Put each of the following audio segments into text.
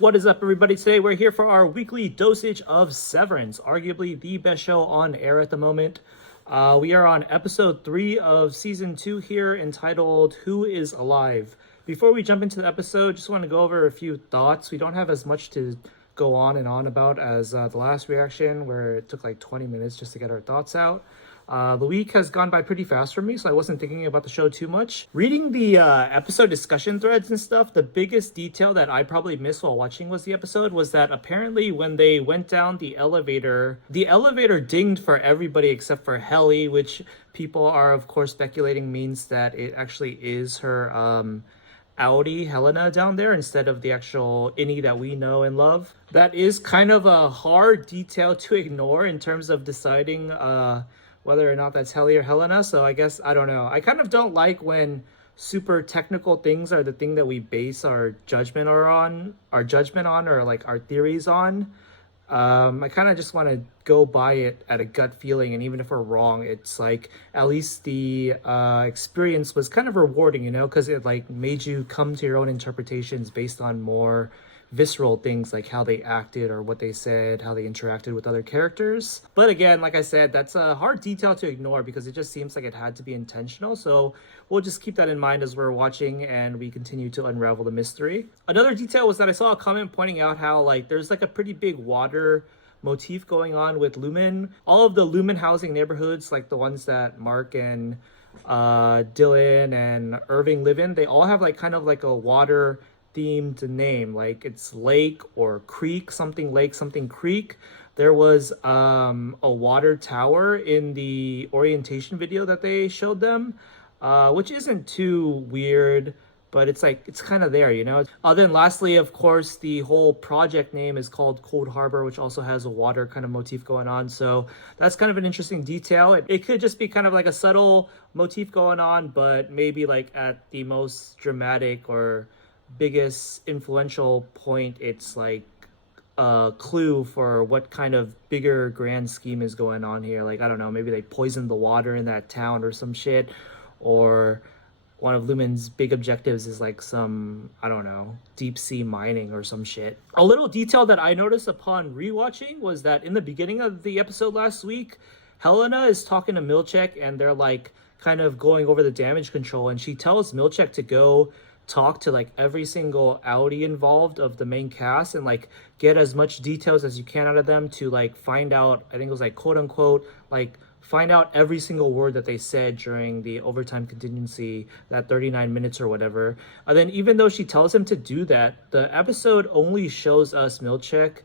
What is up, everybody? Today we're here for our weekly dosage of Severance, arguably the best show on air at the moment. We are on episode 3 of season 2 here, entitled Who is Alive? Before we jump into the episode, just want to go over a few thoughts. We don't have as much to go on and on about as the last reaction, where it took like 20 minutes just to get our thoughts out. The week has gone by pretty fast for me, so I wasn't thinking about the show too much. Reading the episode discussion threads and stuff, the biggest detail that I probably missed while watching was that apparently when they went down the elevator dinged for everybody except for Helly, which people are of course speculating means that it actually is her Outie, Helena, down there instead of the actual Innie that we know and love. That is kind of a hard detail to ignore in terms of deciding whether or not that's Helly or Helena. So I guess, I don't know. I kind of don't like when super technical things are the thing that we base our judgment on, or like our theories on. I kind of just want to go by it at a gut feeling, and even if we're wrong, it's like at least the experience was kind of rewarding, you know, because it like made you come to your own interpretations based on more visceral things like how they acted or what they said, how they interacted with other characters. But again, like I said, that's a hard detail to ignore because it just seems like it had to be intentional. So we'll just keep that in mind as we're watching and we continue to unravel the mystery. Another detail was that I saw a comment pointing out how like there's like a pretty big water motif going on with Lumen. All of the Lumen housing neighborhoods, like the ones that Mark and Dylan and Irving live in, they all have like kind of like a water themed name, like it's lake or creek, something lake, something creek. There was a water tower in the orientation video that they showed them, which isn't too weird, but it's like it's kind of there, you know. Then lastly, of course, the whole project name is called Cold Harbor, which also has a water kind of motif going on. So that's kind of an interesting detail. It could just be kind of like a subtle motif going on, but maybe like at the most dramatic or biggest influential point, it's like a clue for what kind of bigger grand scheme is going on here. Like, I don't know, maybe they poisoned the water in that town or some shit, or one of Lumen's big objectives is like some, I don't know, deep sea mining or some shit. A little detail that I noticed upon rewatching was that in the beginning of the episode last week, Helena is talking to Milchek and they're like kind of going over the damage control, and she tells Milchek to go talk to like every single Outie involved of the main cast and like get as much details as you can out of them to like find out, I think it was like quote unquote, like find out every single word that they said during the overtime contingency, that 39 minutes or whatever. And then even though she tells him to do that, the episode only shows us Milchek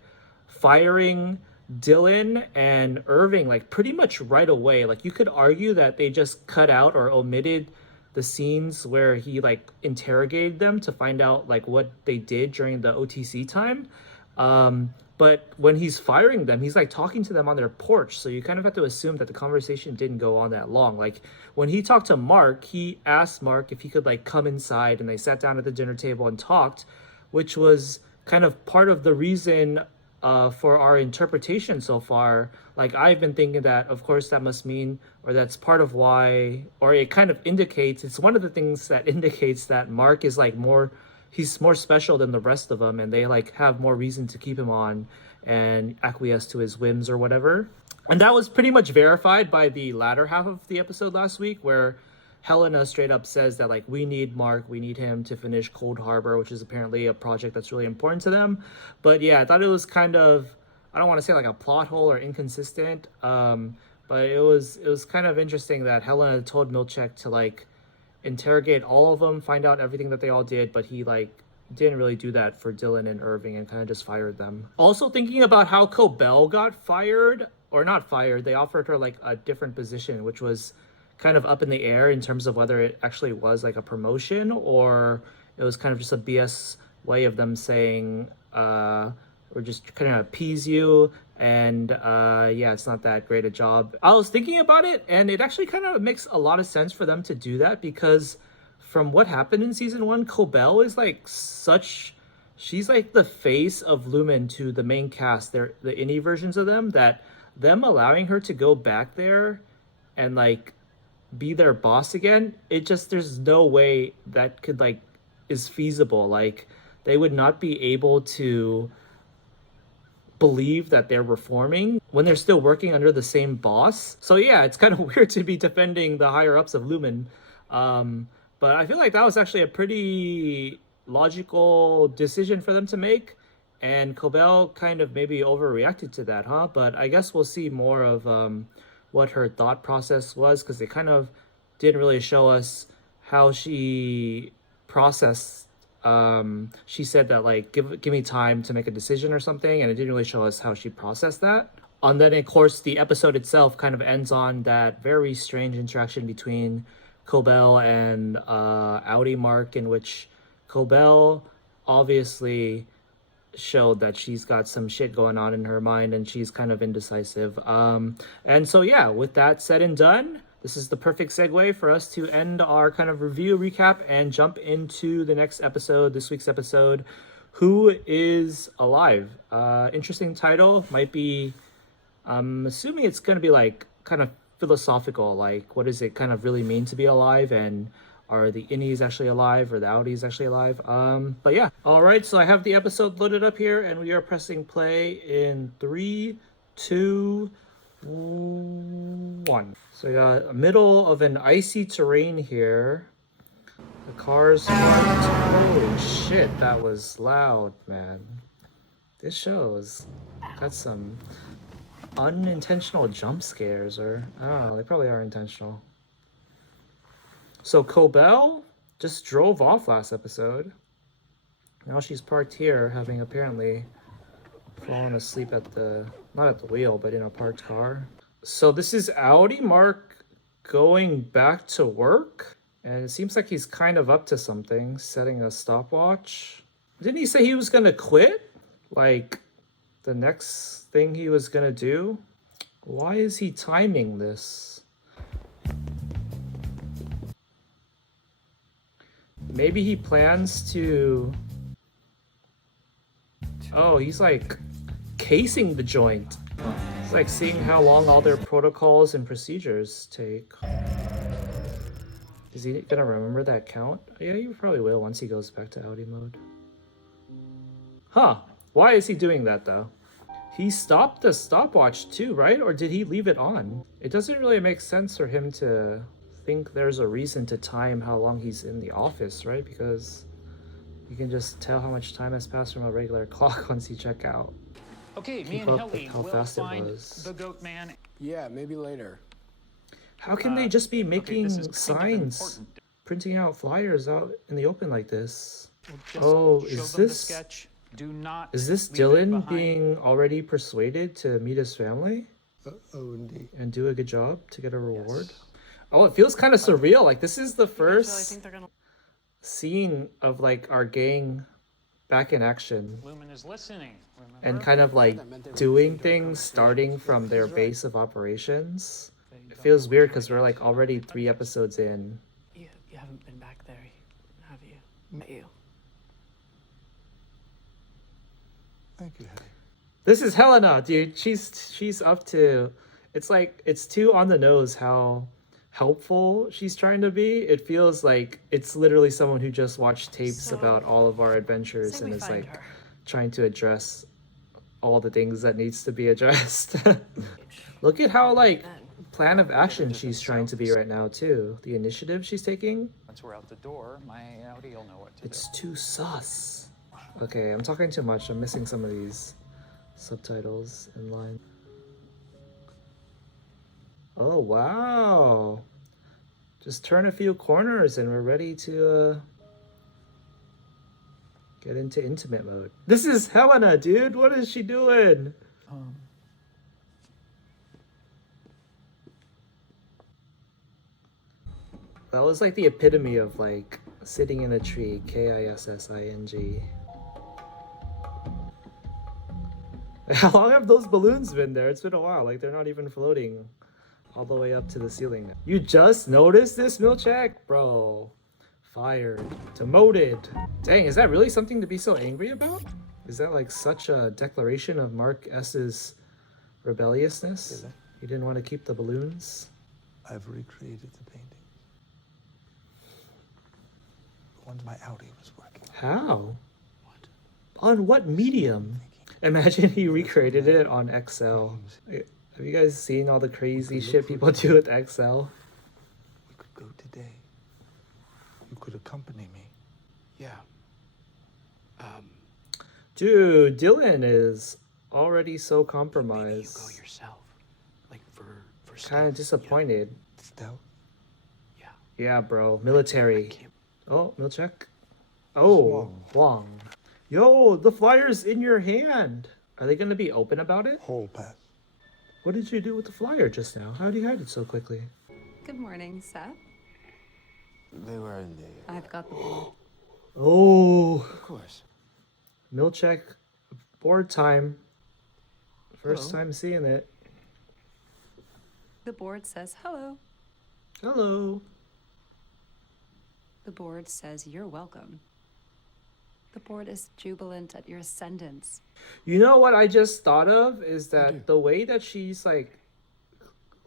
firing Dylan and Irving like pretty much right away. Like you could argue that they just cut out or omitted the scenes where he like interrogated them to find out like what they did during the OTC time. But when he's firing them, he's like talking to them on their porch. So you kind of have to assume that the conversation didn't go on that long. Like when he talked to Mark, he asked Mark if he could like come inside, and they sat down at the dinner table and talked, which was kind of part of the reason for our interpretation so far. Like I've been thinking that, of course, that must mean, or that's part of why, or it kind of indicates, it's one of the things that indicates that Mark is like more, he's more special than the rest of them, and they like have more reason to keep him on and acquiesce to his whims or whatever. And that was pretty much verified by the latter half of the episode last week, where Helena straight up says that like we need Mark, we need him to finish Cold Harbor, which is apparently a project that's really important to them. But yeah, I thought it was kind of, I don't want to say like a plot hole or inconsistent, but it was kind of interesting that Helena told Milchek to like interrogate all of them, find out everything that they all did, but he like didn't really do that for Dylan and Irving and kind of just fired them. Also thinking about how Cobell got fired, or not fired, they offered her like a different position, which was kind of up in the air in terms of whether it actually was like a promotion or it was kind of just a BS way of them saying or just kind of appease you, and yeah, it's not that great a job. I was thinking about it, and it actually kind of makes a lot of sense for them to do that, because from what happened in season 1, Cobell is like she's like the face of Lumen to the main cast. They're the Innie versions of them, that them allowing her to go back there and like be their boss again, it just, there's no way that could like is feasible. Like they would not be able to believe that they're reforming when they're still working under the same boss. So yeah, it's kind of weird to be defending the higher ups of Lumen. But I feel like that was actually a pretty logical decision for them to make. And Cobell kind of maybe overreacted to that, huh? But I guess we'll see more of what her thought process was, because they kind of didn't really show us how she processed. She said that like give me time to make a decision or something, and it didn't really show us how she processed that. And then of course the episode itself kind of ends on that very strange interaction between Cobell and Outie Mark, in which Cobell obviously showed that she's got some shit going on in her mind and she's kind of indecisive. And so yeah, with that said and done, this is the perfect segue for us to end our kind of review recap and jump into the next episode, this week's episode, Who is Alive? Interesting title. Might be, I'm assuming it's going to be like kind of philosophical, like what does it kind of really mean to be alive, and are the innies actually alive or the outies actually alive? But yeah. All right, so I have the episode loaded up here and we are pressing play in 3, 2, 1. So we got a middle of an icy terrain here. The car's parked. Holy shit, that was loud, man. This show's got some unintentional jump scares, or I don't know, they probably are intentional. So Cobell just drove off last episode. Now she's parked here, having apparently fallen asleep at the, not at the wheel, but in a parked car. So this is Outie Mark going back to work, and it seems like he's kind of up to something, setting a stopwatch. Didn't he say he was gonna quit? Like the next thing he was gonna do? Why is he timing this? Maybe he plans to... Oh, he's like casing the joint. It's like seeing how long all their protocols and procedures take. Is he gonna remember that count? Yeah, he probably will once he goes back to Outie mode. Huh, why is he doing that though? He stopped the stopwatch too, right? Or did he leave it on? It doesn't really make sense for him to think there's a reason to time how long he's in the office, right? Because you can just tell how much time has passed from a regular clock once you check out. Okay, me and Helly will find the goat man. Yeah, maybe later. How can they just be making signs, printing out flyers out in the open like this? Oh, is this Dylan being already persuaded to meet his family? Oh, indeed. And do a good job to get a reward? Yes. Oh, it feels kind of surreal. Like this is the first scene of like our gang back in action. Lumen is listening, remember? And kind of like doing things starting from their base of operations. It feels weird because we're like already 3 episodes in. You haven't been back there, have you? Not you. Thank you, Hetty. This is Helena, dude. She's up to... It's like, it's too on the nose how helpful she's trying to be. It feels like it's literally someone who just watched tapes about all of our adventures and is like trying to address all the things that needs to be addressed. Look at how like plan of action she's trying to be right now too. The initiative she's taking. Once we're out the door, my Outie will know what to do. It's too sus. Okay, I'm talking too much. I'm missing some of these subtitles in line. Oh, wow. Just turn a few corners and we're ready to get into intimate mode. This is Helena, dude. What is she doing? That was like the epitome of like sitting in a tree. Kissing. How long have those balloons been there? It's been a while. Like they're not even floating all the way up to the ceiling. You just noticed this, Milchak? Bro, fired, demoted. Dang, is that really something to be so angry about? Is that like such a declaration of Mark S.'s rebelliousness? He didn't want to keep the balloons? I've recreated the paintings. The ones my Outie was working on. How? On what medium? Imagine he recreated it on Excel. Have you guys seen all the crazy shit people do with Excel? We could go today. You could accompany me. Yeah. Dude, Dylan is already so Maybe you compromised. go yourself. Like for Kind stuff, of disappointed. Stout. Yeah. Yeah, bro. Military. can't- Oh, Milchek. Oh, Huang. Yo, the flyer's in your hand. Are they going to be open about it? Hall pass. What did you do with the flyer just now? How did you hide it so quickly? Good morning, Seth. They were in the... I've got the board. Oh, Of course. Milchek. Board time. First Hello. time seeing it. The board says hello. Hello. The board says you're welcome. The board is jubilant at your ascendance. You know what I just thought of is do? that the way that she's like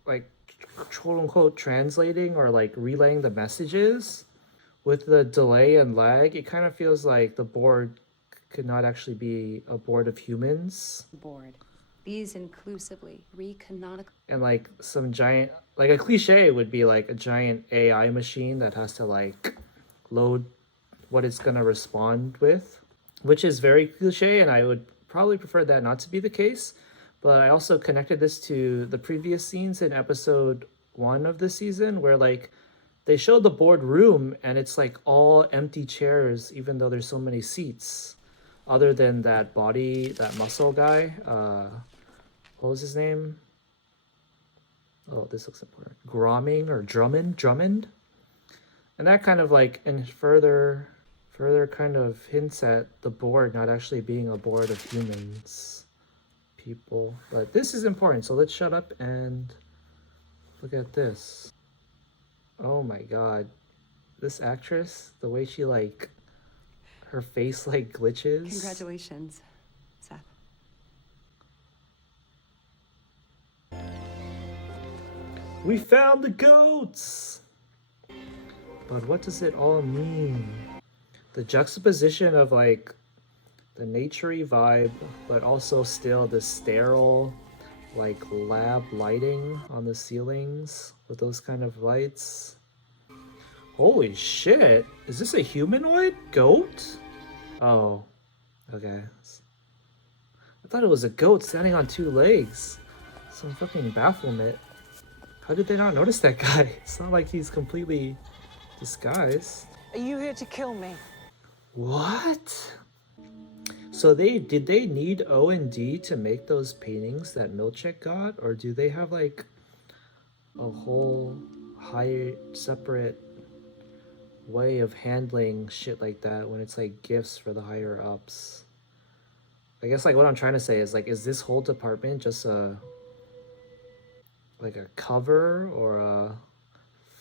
quote unquote translating or like relaying the messages with the delay and lag, it kind of feels like the board could not actually be a board of humans Board. These inclusively, re-canonical. and like some giant, like a cliche would be like a giant AI machine that has to like load what it's gonna respond with, which is very cliche, and I would probably prefer that not to be the case. But I also connected this to the previous scenes in episode 1 of the season where like they showed the board room and it's like all empty chairs, even though there's so many seats, other than that muscle guy. What was his name? Oh, this looks important. Gromming or Drummond. And that kind of like and further kind of hints at the board not actually being a board of humans, people. But this is important, so let's shut up and look at this. Oh my god. This actress, the way she like, her face like glitches. Congratulations, Seth. We found the goats! But what does it all mean? The juxtaposition of like the naturey vibe, but also still the sterile, like lab lighting on the ceilings with those kind of lights. Holy shit! Is this a humanoid goat? Oh, okay. I thought it was a goat standing on 2 legs. Some fucking bafflement. How did they not notice that guy? It's not like he's completely disguised. Are you here to kill me? What? So did they need O&D to make those paintings that Milchek got, or do they have like a whole separate way of handling shit like that when it's like gifts for the higher ups? I guess like what I'm trying to say is like, is this whole department just like a cover or a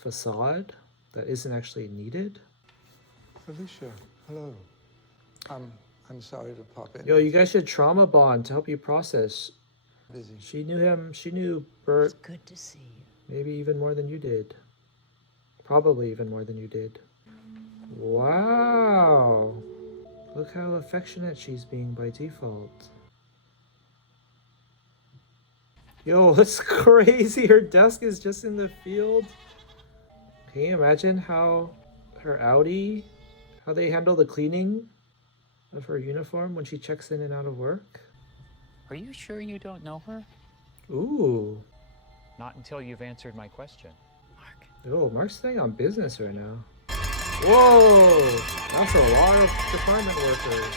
facade that isn't actually needed? Felicia, hello. I'm sorry to pop in. Yo, you guys should trauma bond to help you process. Busy. She knew him. She knew Bert Good to see you. maybe even more than you did. Probably even more than you did. Wow. Look how affectionate she's being by default. Yo, that's crazy. Her desk is just in the field. Can you imagine how her Outie, how they handle the cleaning of her uniform when she checks in and out of work? Are you sure you don't know her? Ooh. Not until you've answered my question. Oh, Mark's staying on business right now. Whoa! That's a lot of department workers.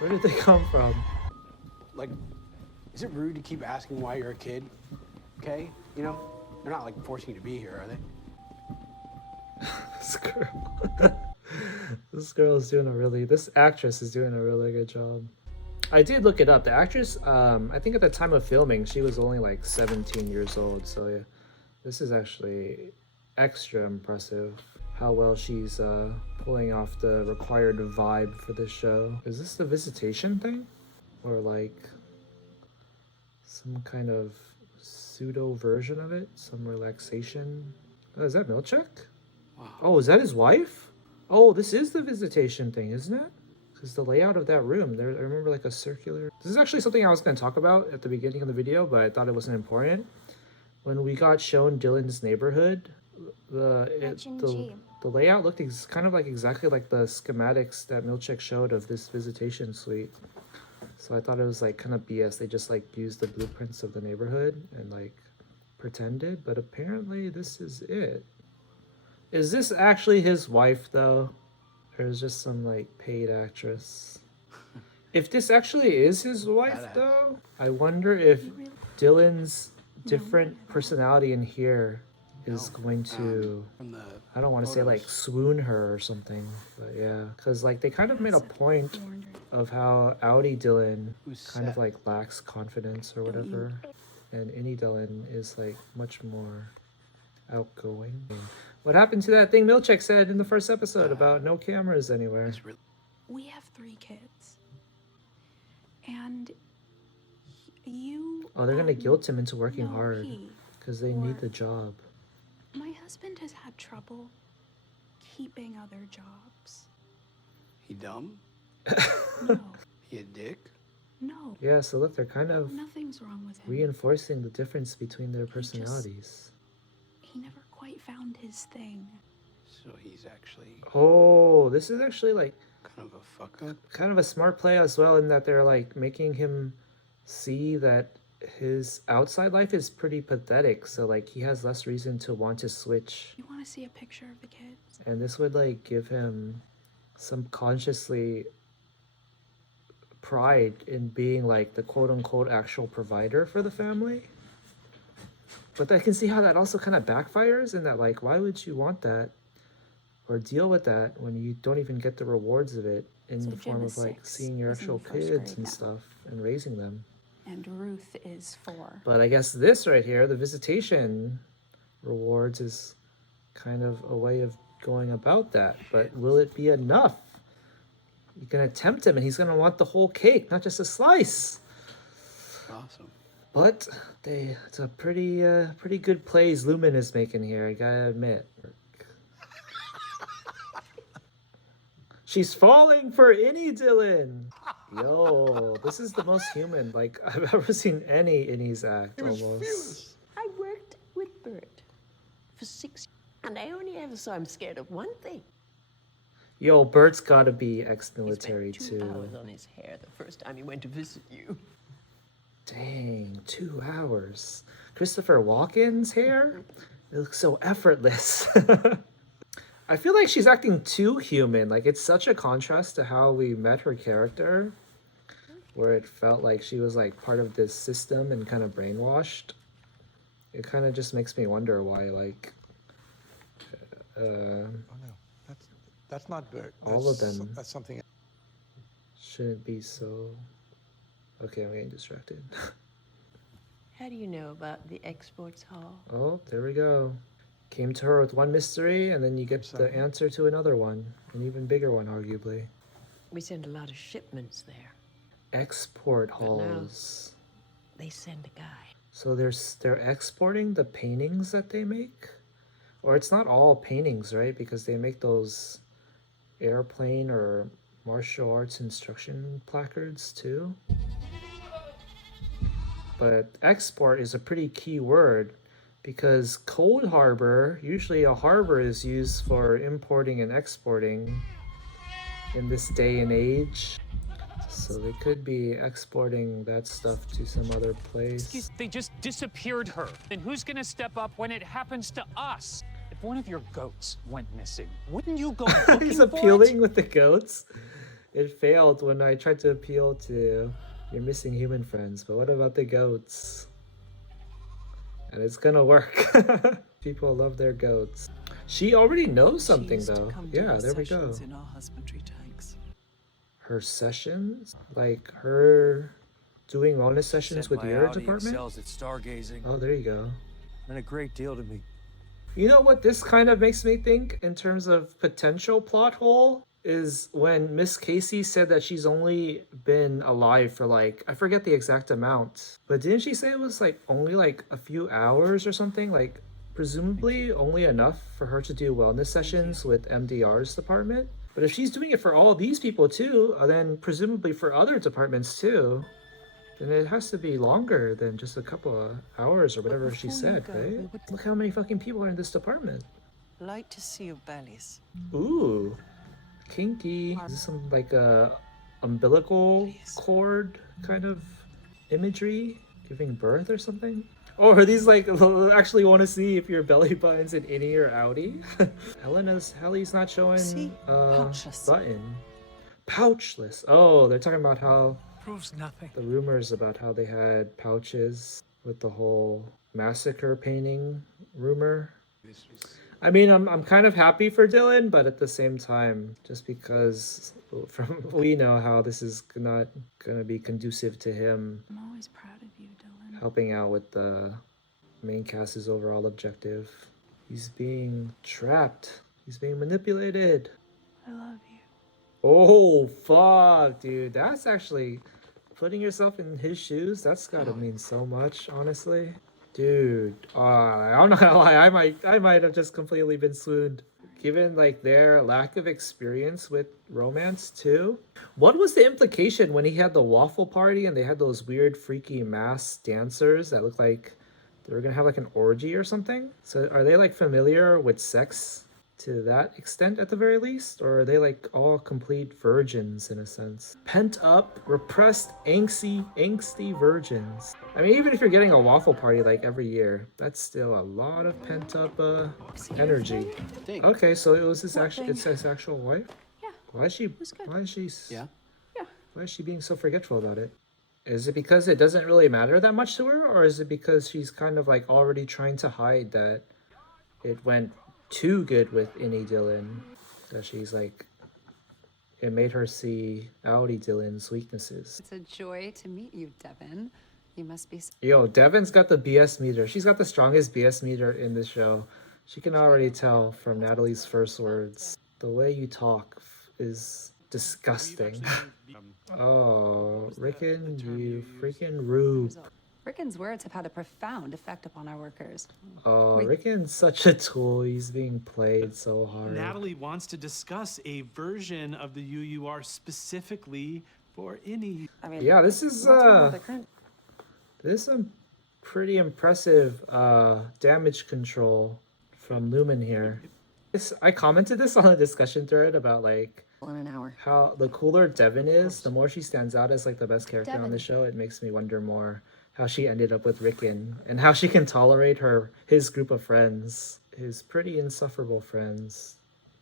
Where did they come from? Like, is it rude to keep asking why you're a kid? Okay? You know, they're not like forcing you to be here, are they? This girl. This actress is doing a really good job. I did look it up. The actress, I think at the time of filming, she was only like 17 years old. So yeah, this is actually extra impressive how well she's pulling off the required vibe for this show. Is this the visitation thing? Or like some kind of pseudo version of it? Some relaxation? Oh, is that Milchek? Wow. Oh, is that his wife? Oh, this is the visitation thing, isn't it? Because the layout of that room, there, I remember like a circular. This is actually something I was going to talk about at the beginning of the video, but I thought it wasn't important. When we got shown Dylan's neighborhood, the layout looked kind of like exactly like the schematics that Milchek showed of this visitation suite. So I thought it was like kind of BS. They just like used the blueprints of the neighborhood and like pretended, but apparently this is it. Is this actually his wife though? Or is just some like paid actress? If this actually is his wife though, I wonder if Dylan's different personality in here is going to, I don't want to say like swoon her or something, but yeah, because like they kind of made a point of how Outie Dylan kind of like lacks confidence or whatever, and Innie Dylan is like much more outgoing. What happened to that thing Milchek said in the first episode about no cameras anywhere? We have 3 kids. And you... Oh, they're gonna guilt him into working hard because they need the job. My husband has had trouble keeping other jobs. He dumb? No. He a dick? No. Yeah, so look, they're kind of Nothing's wrong with him. reinforcing the difference between their personalities. He never quite found his thing. So he's actually Oh, this is actually like kind of a fuck up? kind of a smart play as well, in that they're like making him see that his outside life is pretty pathetic, so like he has less reason to want to switch, You want to see a picture of the kids? and this would like give him subconsciously pride in being like the quote-unquote actual provider for the family. But I can see how that also kind of backfires, in that like, why would you want that or deal with that when you don't even get the rewards of it in So the Jim form is of like 6. seeing your He's in actual the first kids grade and now. stuff and raising them? And Ruth is 4. But I guess this right here, the visitation rewards, is kind of a way of going about that. But will it be enough? You're gonna tempt him and he's gonna want the whole cake, not just a slice. Awesome. But it's a pretty good plays Lumen is making here, I gotta admit. She's falling for Innie Dylan. Yo, this is the most human like I've ever seen any Innie's act almost. I worked with Bert for 6 years, and I only ever saw him scared of one thing. Yo, Bert's gotta be He ex-military spent 2 too. hours on his hair the first time he went to visit you. Dang, 2 hours. Christopher Walken's hair? It looks so effortless. I feel like she's acting too human. Like, it's such a contrast to how we met her character, where it felt like she was like part of this system and kind of brainwashed. It kind of just makes me wonder why, like, Oh no, that's not Bert. All of them. That's something. shouldn't be so... Okay, I'm getting distracted. How do you know about the exports hall? Oh, there we go. Came to her with one mystery, and then you get the answer to another one. An even bigger one, arguably. We send a lot of shipments there. Export But now- halls. They send a guy. So they're exporting the paintings that they make? Or it's not all paintings, right? Because they make those airplane or martial arts instruction placards too. But export is a pretty key word, because Cold Harbor, usually a harbor is used for importing and exporting in this day and age. So they could be exporting that stuff to some other place. They just disappeared her. And who's gonna step up when it happens to us? If one of your goats went missing, wouldn't you go looking He's for appealing it? with the goats. It failed when I tried to appeal to your missing human friends, but what about the goats? And it's gonna work. People love their goats. She already knows something though. Yeah, there we go. In our husbandry tanks. Her sessions? Like her doing wellness sessions with your department? Excels at stargazing. Oh, there you go. Meant a great deal to me. You know what this kind of makes me think in terms of potential plot hole is when Miss Casey said that she's only been alive for like, I forget the exact amount, but didn't she say it was like only like a few hours or something? Like presumably only enough for her to do wellness sessions with MDR's department. But if she's doing it for all these people too, then presumably for other departments too, then it has to be longer than just a couple of hours or whatever she said, right? Look how many fucking people are in this department. Like to see your bellies. Ooh, kinky. Is this some like a umbilical cord kind of imagery, giving birth or something? Or are these like actually want to see if your belly button's an innie or outie? Helly's not showing pouchless. button. Pouchless. Oh, they're talking about how Proves nothing. the rumors about how they had pouches with the whole massacre painting rumor. I mean, I'm kind of happy for Dylan, but at the same time, just because we know how this is not gonna be conducive to him I'm always proud of you, Dylan. helping out with the main cast's overall objective. He's being trapped. He's being manipulated. I love you. Oh, fuck, dude. That's actually putting yourself in his shoes. That's gotta mean so much, honestly. Dude, I'm not gonna lie. I might have just completely been swooned. Given like their lack of experience with romance too. What was the implication when he had the waffle party and they had those weird freaky masked dancers that looked like they were gonna have like an orgy or something? So are they like familiar with sex to that extent at the very least? Or are they like all complete virgins in a sense? Pent up, repressed, angsty virgins. I mean, even if you're getting a waffle party like every year, that's still a lot of pent up energy. Okay, so it was his actual wife? Yeah. Why is she Yeah. why is she being so forgetful about it? Is it because it doesn't really matter that much to her, or is it because she's kind of like already trying to hide that it went too good with Innie Dylan, that she's like, it made her see Outie Dylan's weaknesses? It's a joy to meet you, Devin. You must be. Yo, Devin's got the BS meter. She's got the strongest BS meter in the show. She can already tell from Natalie's first words. The way you talk is disgusting. Oh, Rickon, you freaking rube. Rickon's words have had a profound effect upon our workers. Oh, Rickon's such a tool. He's being played so hard. Natalie wants to discuss a version of the UUR specifically for Innie. I mean, Yeah, this is this is some pretty impressive damage control from Lumen here. I commented this on a discussion thread about like in an hour. how the cooler Devin is, the more she stands out as like the best character on the show. It makes me wonder more how she ended up with Rickon and how she can tolerate his group of friends, his pretty insufferable friends,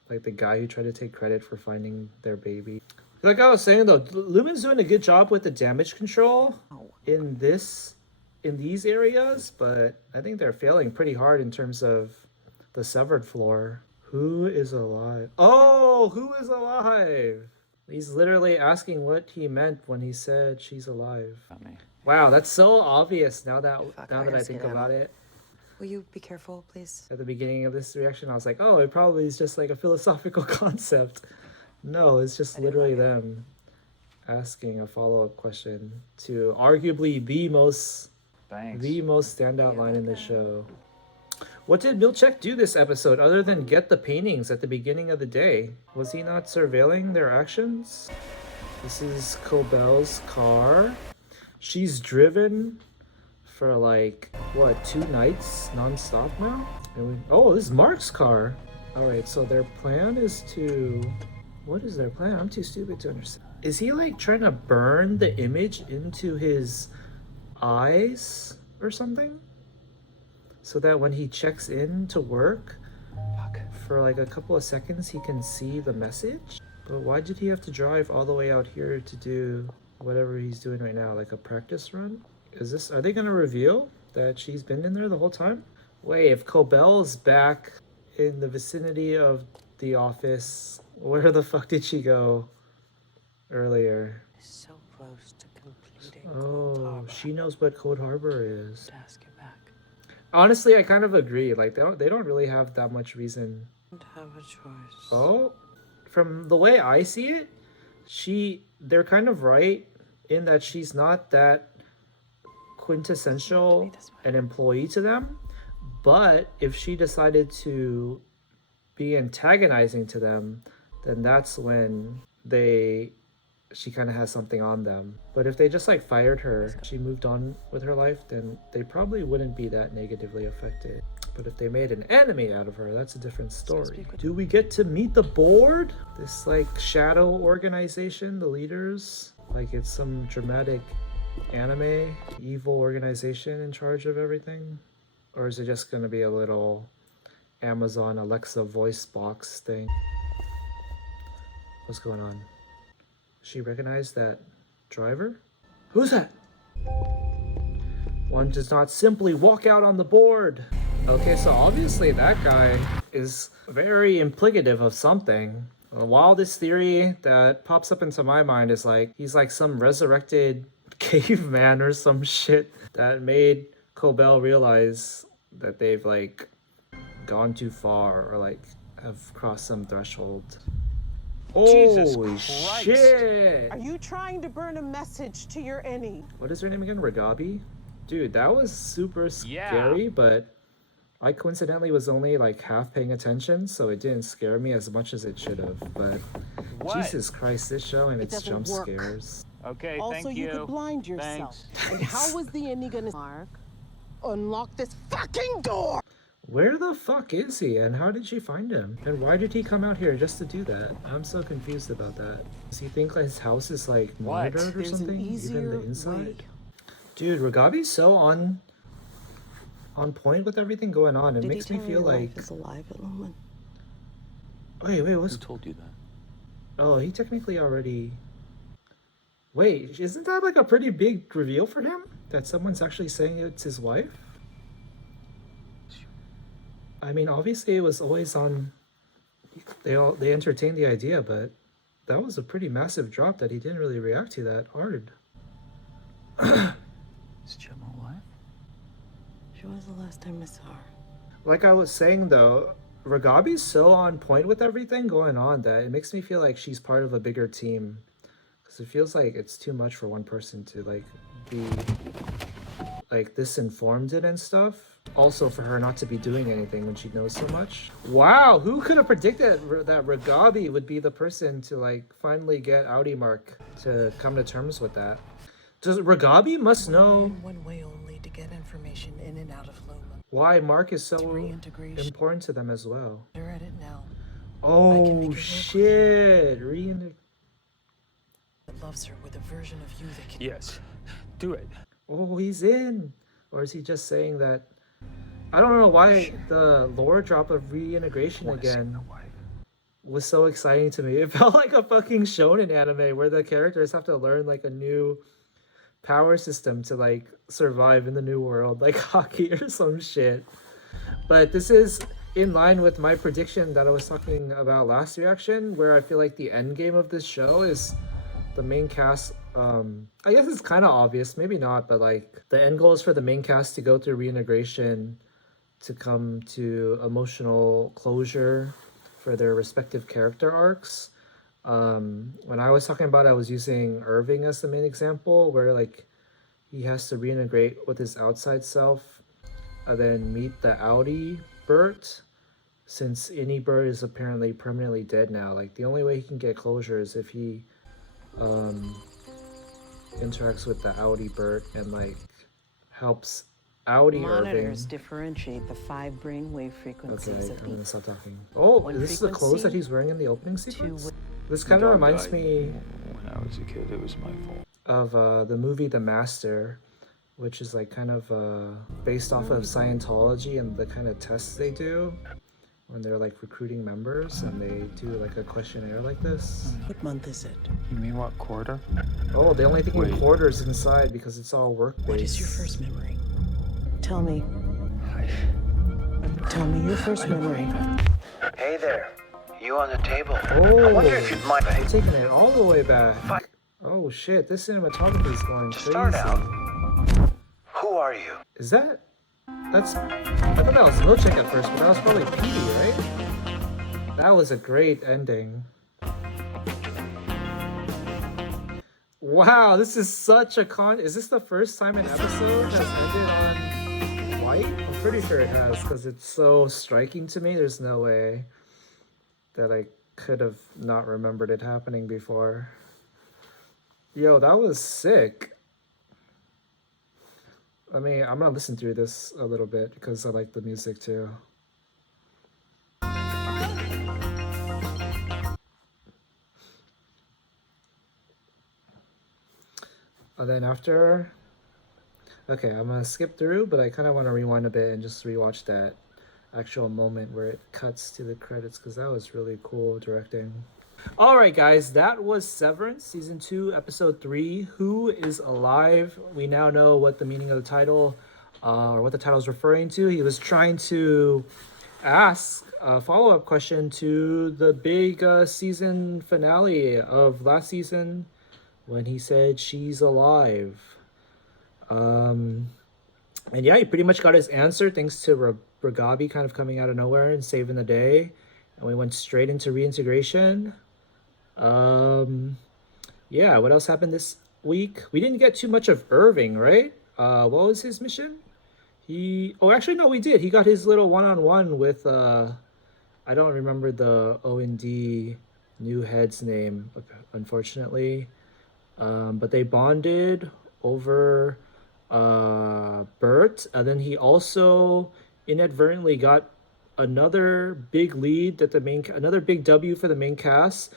like the guy who tried to take credit for finding their baby. Like I was saying though, Lumen's doing a good job with the damage control in these areas, but I think they're failing pretty hard in terms of the severed floor. Who is alive? Oh, who is alive? He's literally asking what he meant when he said she's alive. Not me. Wow, that's so obvious now that Fuck, I gotta think skedaddle. about it. Will you be careful, please? At the beginning of this reaction, I was like, oh, it probably is just like a philosophical concept. No, it's just literally them asking a follow-up question to arguably the most standout line in the show. What did Milchek do this episode other than get the paintings at the beginning of the day? Was he not surveilling their actions? This is Cobell's car. She's driven for like, what, 2 nights non-stop now? Oh, this is Mark's car. Alright, so their plan is to... What is their plan? I'm too stupid to understand. Is he like trying to burn the image into his eyes or something? So that when he checks in to work for like a couple of seconds, he can see the message? But why did he have to drive all the way out here to do whatever he's doing right now? Like a practice run? Are they gonna reveal that she's been in there the whole time? Wait, if Cobell's back in the vicinity of the office, where the fuck did she go earlier? So close to completing. Oh, she knows what Cold Harbor is. To ask you back. Honestly, I kind of agree. Like they don't really have that much reason. Don't have a choice. Oh, from the way I see it, they're kind of right in that she's not that quintessential an employee to them. But if she decided to be antagonizing to them, then that's when she kind of has something on them. But if they just like fired her, she moved on with her life, then they probably wouldn't be that negatively affected. But if they made an enemy out of her, that's a different story. Do we get to meet the board? This like shadow organization, the leaders? Like it's some dramatic anime, evil organization in charge of everything? Or is it just gonna be a little Amazon Alexa voice box thing? What's going on? She recognized that driver? Who's that? One does not simply walk out on the board. Okay, so obviously that guy is very implicative of something. The wildest theory that pops up into my mind is like, he's like some resurrected caveman or some shit that made Cobell realize that they've like gone too far or like have crossed some threshold. Jesus Holy Christ. shit! Are you trying to burn a message to your Annie? What is her name again? Ragabi? Dude, that was super scary, but I coincidentally was only like half paying attention, so it didn't scare me as much as it should have. But What? Jesus Christ, this show and its doesn't jump work. scares. Okay, Also, thank you you. could blind yourself. Thanks. And how was the Annie gonna unlock this fucking door? Where the fuck is he, and how did she find him? And why did he come out here just to do that? I'm so confused about that. Does he think like his house is like monitored or There's an something? Even easier the inside? way. Dude, Ragabi's so on point with everything going on. It makes me feel like. is alive at Lumen. Wait, what's? Who told you that? Oh, he technically already. Wait, isn't that like a pretty big reveal for him? That someone's actually saying it's his wife? I mean, obviously it was always on. They entertained the idea, but that was a pretty massive drop that he didn't really react to that hard. Is Gemma alive? She was the last time I saw her. Like I was saying though, Ragabi's so on point with everything going on that it makes me feel like she's part of a bigger team. Because it feels like it's too much for one person to like be like this informed in and stuff. Also for her not to be doing anything when she knows so much. Wow, who could have predicted that Ragabi would be the person to like finally get Outie Mark to come to terms with that? Does Ragabi must know One way only to get information in and out of Lumen. why Mark is so Reintegration. important to them as well? They're at it now. Oh make it work shit! That loves her with a version of you that can. Yes, do it. Oh, he's in. Or is he just saying that? I don't know why the lore drop of reintegration again was so exciting to me. It felt like a fucking shonen anime where the characters have to learn like a new power system to like survive in the new world, like hockey or some shit. But this is in line with my prediction that I was talking about last reaction, where I feel like the end game of this show is the main cast. I guess it's kind of obvious, maybe not, but like the end goal is for the main cast to go through reintegration to come to emotional closure for their respective character arcs. When I was talking about it, I was using Irving as the main example, where like he has to reintegrate with his outside self and then meet the Outie Bert, since Innie Bert is apparently permanently dead now. Like the only way he can get closure is if he interacts with the Outie Bert and like helps Outie Monitors Irving. differentiate the 5 brainwave frequencies Okay, of I'm gonna the stop talking. Oh, One this is the clothes that frequency, he's wearing in the opening 2 sequence? wa- This kind of reminds me When I was a kid, it was my fault. of the movie The Master, which is like kind of based off of Scientology and the kind of tests they do when they're like recruiting members and they do like a questionnaire like this. What month is it? You mean what, quarter? Oh, they only think in Wait. quarters inside because it's all work-based. What is your first memory? Tell me. Tell me your first memory. Hey there. You on the table? Oh, I wonder if you'd mind. they're taking it all the way back. Oh shit, this cinematography is going To crazy. start out, who are you? Is that? That's. I thought that was Milchek at first, but that was probably Petey, right? That was a great ending. Wow, this is such a Is this the first time an episode has ended on white? I'm pretty sure it has, because it's so striking to me. There's no way that I could have not remembered it happening before. Yo, that was sick. I mean, I'm gonna listen through this a little bit because I like the music too. And then after, okay, I'm gonna skip through, but I kind of want to rewind a bit and just rewatch that actual moment where it cuts to the credits because that was really cool directing. All right, guys, that was Severance, Season 2, Episode 3, Who is Alive? We now know what the meaning of the title, or what the title is referring to. He was trying to ask a follow-up question to the big season finale of last season when he said she's alive. And yeah, he pretty much got his answer thanks to Ragabi kind of coming out of nowhere and saving the day. And we went straight into reintegration. Yeah, what else happened this week? We didn't get too much of Irving, right? What was his mission? Actually, no, we did. He got his little one-on-one with, I don't remember the O&D new head's name, unfortunately. But they bonded over Bert, and then he also inadvertently got another big lead that another big W for the main cast.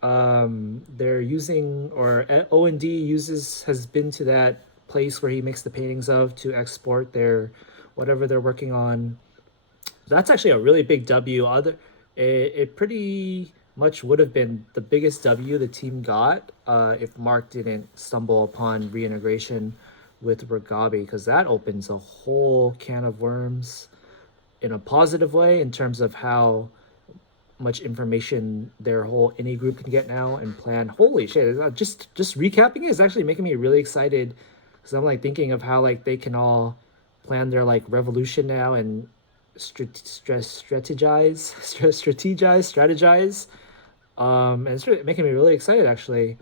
They're using, or O&D has been to that place where he makes the paintings of to export their whatever they're working on. That's actually a really big W. It pretty much would have been the biggest W the team got if Mark didn't stumble upon reintegration with Ragabi, because that opens a whole can of worms in a positive way in terms of how much information their whole any group can get now and plan. Holy shit, just recapping it is actually making me really excited, because I'm like thinking of how like they can all plan their like revolution now and strategize. And it's really making me really excited actually.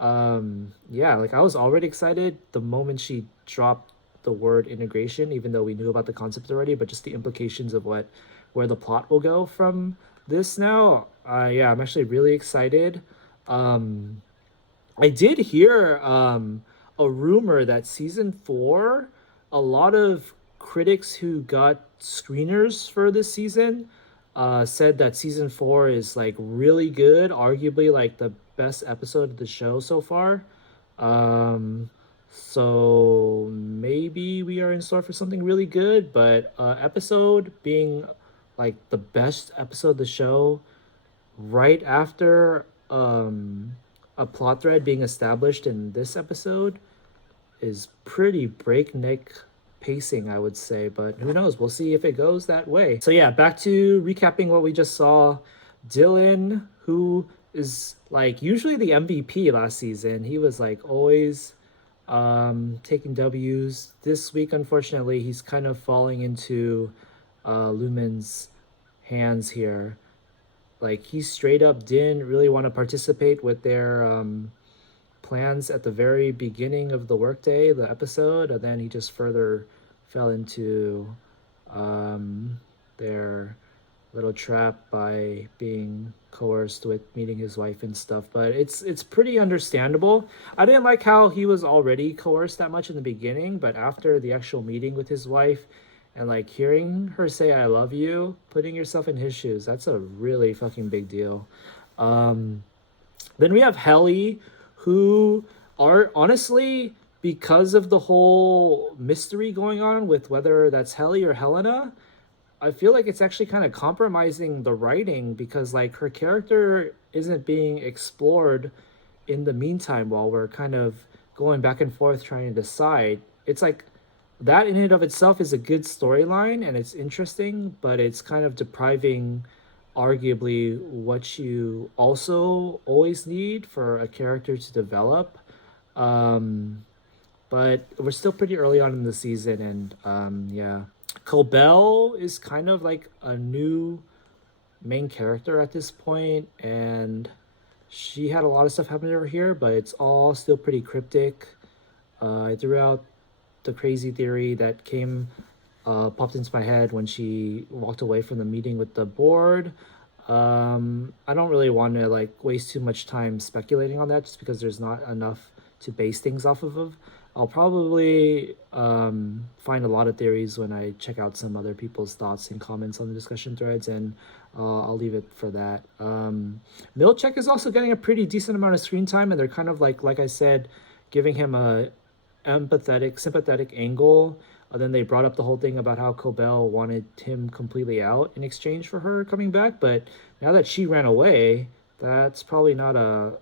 Yeah, like I was already excited the moment she dropped the word integration, even though we knew about the concept already, but just the implications of where the plot will go from this now. Yeah, I'm actually really excited. I did hear a rumor that season 4, a lot of critics who got screeners for this season said that season 4 is like really good, arguably like the best episode of the show so far. So maybe we are in store for something really good, but episode being like the best episode of the show right after a plot thread being established in this episode is pretty breakneck pacing, I would say, but who knows? We'll see if it goes that way. So yeah, back to recapping what we just saw. Dylan, who is like usually the MVP last season, he was like always taking W's. This week, unfortunately, he's kind of falling into Lumen's hands here. Like he straight up didn't really want to participate with their plans at the very beginning of the workday, the episode, and then he just further fell into their little trap by being coerced with meeting his wife and stuff. But it's pretty understandable. I didn't like how he was already coerced that much in the beginning, but after the actual meeting with his wife and like hearing her say I love you, putting yourself in his shoes, that's a really fucking big deal. Then we have Helly, who are honestly, because of the whole mystery going on with whether that's Helly or Helena, I feel like it's actually kind of compromising the writing, because like her character isn't being explored in the meantime while we're kind of going back and forth trying to decide. It's like that in and of itself is a good storyline and it's interesting, but it's kind of depriving arguably what you also always need for a character to develop. But we're still pretty early on in the season, and yeah. Cobell is kind of like a new main character at this point, and she had a lot of stuff happen over here, but it's all still pretty cryptic. I threw out the crazy theory that popped into my head when she walked away from the meeting with the board. I don't really want to like waste too much time speculating on that just because there's not enough to base things off of. I'll probably find a lot of theories when I check out some other people's thoughts and comments on the discussion threads, and I'll leave it for that. Milchek is also getting a pretty decent amount of screen time, and they're kind of like I said, giving him a sympathetic angle. Then they brought up the whole thing about how Cobell wanted him completely out in exchange for her coming back, but now that she ran away, that's probably not a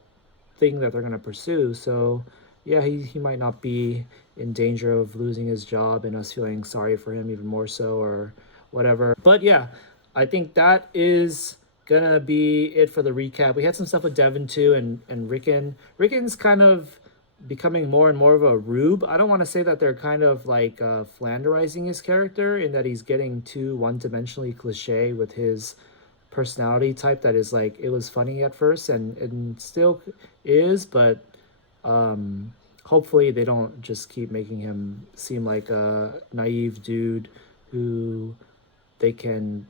thing that they're going to pursue. So yeah, he might not be in danger of losing his job and us feeling sorry for him even more so or whatever. But yeah, I think that is gonna be it for the recap. We had some stuff with Devin too, and Rickon. Rickon's kind of becoming more and more of a rube. I don't want to say that they're kind of like flanderizing his character in that he's getting too one-dimensionally cliche with his personality type that is like, it was funny at first and still is, but hopefully they don't just keep making him seem like a naive dude who they can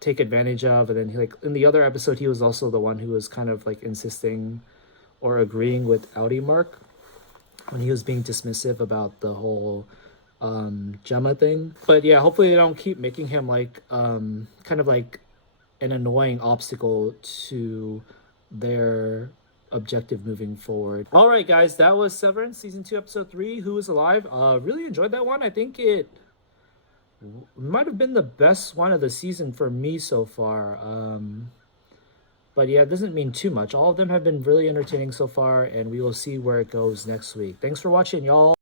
take advantage of. And then he, like in the other episode, he was also the one who was kind of like insisting or agreeing with Outie Mark when he was being dismissive about the whole Gemma thing. But yeah, hopefully they don't keep making him like kind of like an annoying obstacle to their objective moving forward. All right, guys, that was Severance season 2 episode 3, Who is Alive. Really enjoyed that one. I think it might have been the best one of the season for me so far. But yeah, it doesn't mean too much. All of them have been really entertaining so far, and we will see where it goes next week. Thanks for watching, y'all.